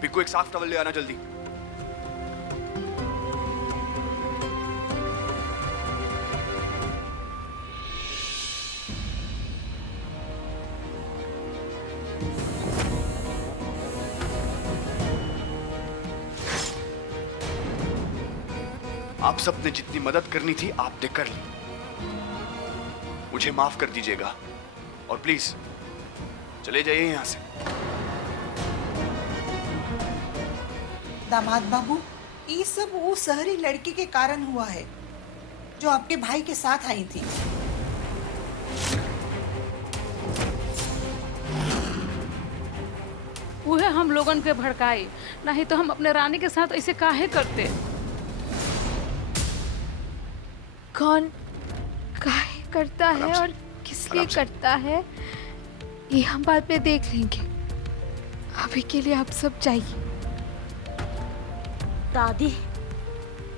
पिक्कू, एक साफ टॉवल ले आना जल्दी। आप सबने जितनी मदद करनी थी आपने कर ली। मुझे माफ कर दीजिएगा और प्लीज चले जाइए यहां से। दामाद बाबू, ये सब वो शहरी लड़की के कारण हुआ है जो आपके भाई के साथ आई थी। वो है हम लोगन के भड़काई, नहीं तो हम अपने रानी के साथ ऐसे काहे करते। कौन काहे करता है और किस लिए करता है ये हम बाद में देख लेंगे। अभी के लिए आप सब जाइए। दादी,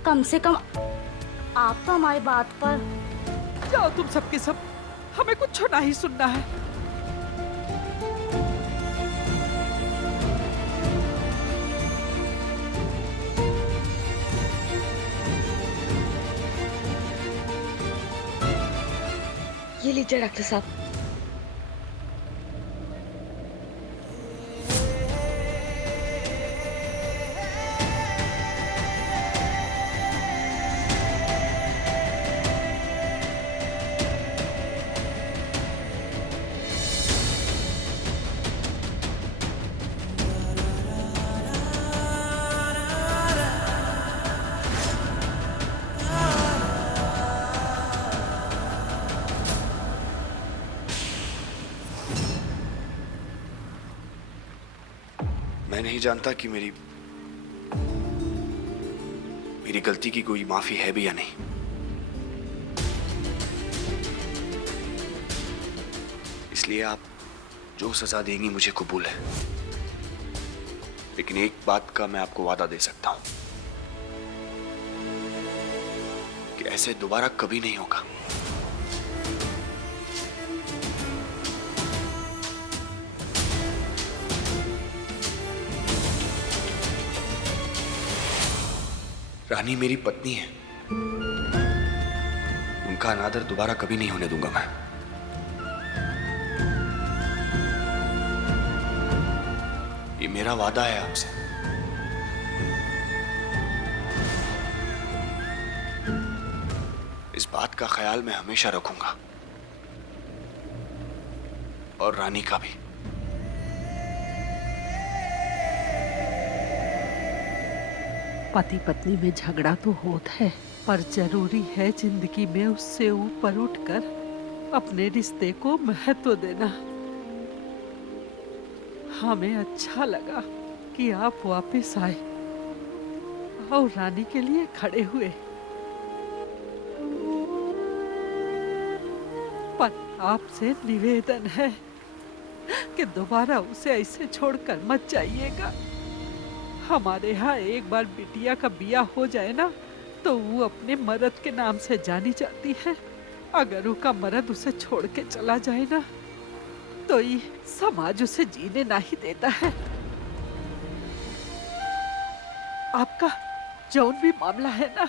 कम से कम आप तो हमारी बात पर। जाओ तुम सबके सब, हमें कुछ नहीं सुनना है। ये लीजिए डॉक्टर साहब। मैं नहीं जानता कि मेरी गलती की कोई माफी है भी या नहीं। इसलिए आप जो सजा देंगी मुझे कबूल है, लेकिन एक बात का मैं आपको वादा दे सकता हूं कि ऐसे दोबारा कभी नहीं होगा। रानी मेरी पत्नी है, उनका अनादर दोबारा कभी नहीं होने दूंगा मैं। ये मेरा वादा है आपसे। इस बात का ख्याल मैं हमेशा रखूंगा और रानी का भी। पति पत्नी में झगड़ा तो होता है, पर जरूरी है जिंदगी में उससे ऊपर उठकर अपने रिश्ते को महत्व देना। हमें अच्छा लगा कि आप वापस आए और रानी के लिए खड़े हुए, पर आपसे निवेदन है कि दोबारा उसे ऐसे छोड़कर मत जाइएगा। हमारे यहाँ एक बार बिटिया का बिया हो जाए ना तो वो अपने मर्द के नाम से जानी जाती है। अगर उसका मर्द उसे छोड़ के चला जाए ना तो ये समाज उसे जीने नहीं देता है। आपका जौन भी मामला है ना,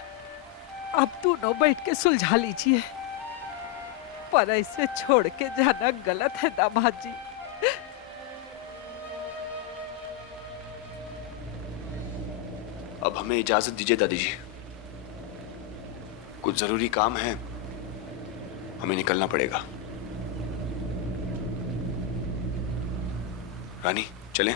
आप दोनों बैठ के सुलझा लीजिए, पर ऐसे छोड़ के जाना गलत है दामाद जी। अब हमें इजाजत दीजिए दादी जी, कुछ जरूरी काम है, हमें निकलना पड़ेगा। रानी चलें?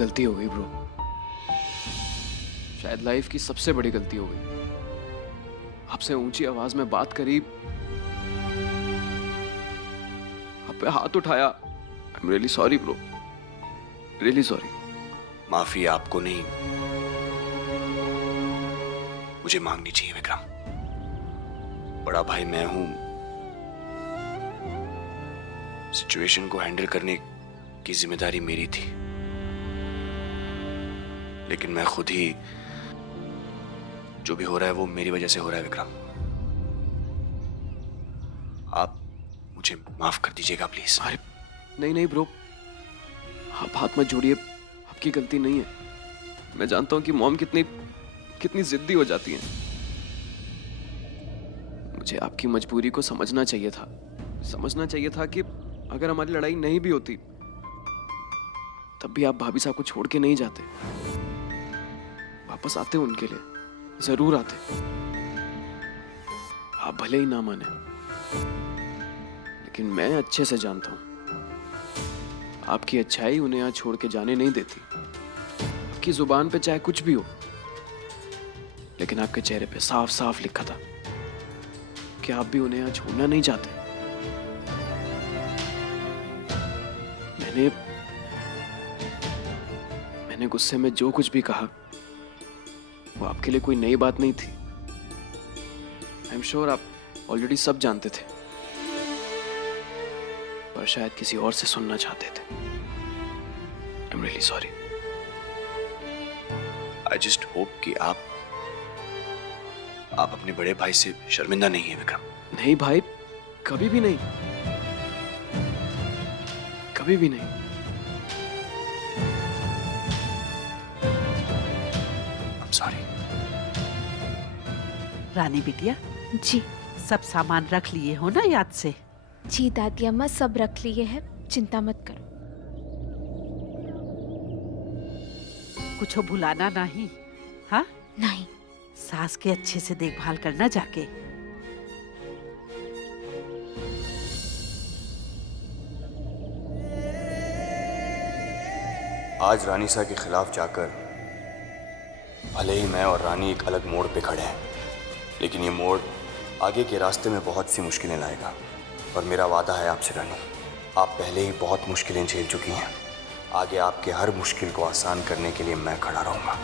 गलती हो गई ब्रो, शायद लाइफ की सबसे बड़ी गलती हो गई। आपसे ऊंची आवाज में बात करी, आप पे हाथ उठाया। I am really sorry bro, really sorry. माफी आपको नहीं, मुझे मांगनी चाहिए विक्रम। बड़ा भाई मैं हूं, सिचुएशन को हैंडल करने की जिम्मेदारी मेरी थी, लेकिन मैं खुद ही, जो भी हो रहा है वो मेरी वजह से हो रहा है विक्रम। आप मुझे माफ कर दीजिएगा प्लीज। अरे नहीं नहीं ब्रो, आप हाथ मत जोड़िए, आपकी गलती नहीं है। मैं जानता हूं कि मॉम कितनी जिद्दी हो जाती हैं। मुझे आपकी मजबूरी को समझना चाहिए था कि अगर हमारी लड़ाई नहीं भी होती तब भी आप भाभी साहब को छोड़ के नहीं जाते, वापस आते उनके लिए, जरूर आते। आप भले ही ना माने, लेकिन मैं अच्छे से जानता हूं आपकी अच्छाई उन्हें यहाँ छोड़ के जाने नहीं देती। आपकी जुबान पे चाहे कुछ भी हो, लेकिन आपके चेहरे पे साफ साफ लिखा था कि आप भी उन्हें यहाँ छोड़ना नहीं चाहते। मैंने गुस्से में जो कुछ भी कहा वो आपके लिए कोई नई बात नहीं थी। आई एम श्योर आप ऑलरेडी सब जानते थे, पर शायद किसी और से सुनना चाहते थे। I am really sorry. I just hope कि आप अपने बड़े भाई से शर्मिंदा नहीं है विक्रम। नहीं भाई, कभी भी नहीं, कभी भी नहीं। I'm sorry। रानी बिटिया, जी सब सामान रख लिए हो ना याद से? जी दादी अम्मा, सब रख लिए हैं, चिंता मत करो। कुछ भुलाना नहीं, हाँ? नहीं। सास के अच्छे से देखभाल करना जाके। आज रानीसा के खिलाफ जाकर भले ही मैं और रानी एक अलग मोड़ पे खड़े हैं, लेकिन ये मोड़ आगे के रास्ते में बहुत सी मुश्किलें लाएगा। और मेरा वादा है आपसे रानी, आप पहले ही बहुत मुश्किलें झेल चुकी हैं, आगे आपके हर मुश्किल को आसान करने के लिए मैं खड़ा रहूंगा।